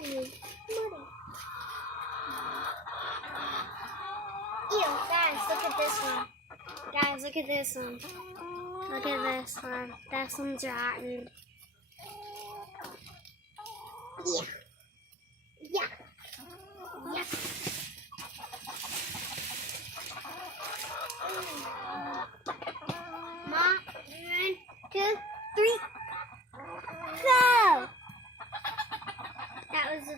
Ew, guys, look at this one. Guys, look at this one. Look at this one. This one's rotten. Yeah. Yeah. Yeah. Mom, 1, 2, 3. Go! That was a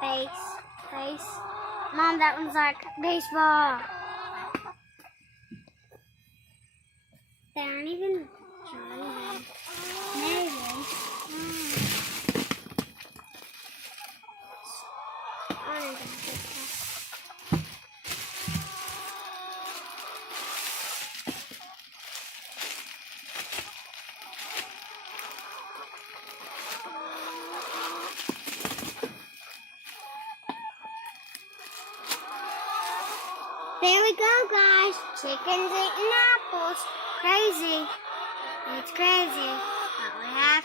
face. Mom, that one's like baseball. They aren't even trying. Maybe. There we go, guys. Chickens eating apples. Crazy. It's crazy. But we have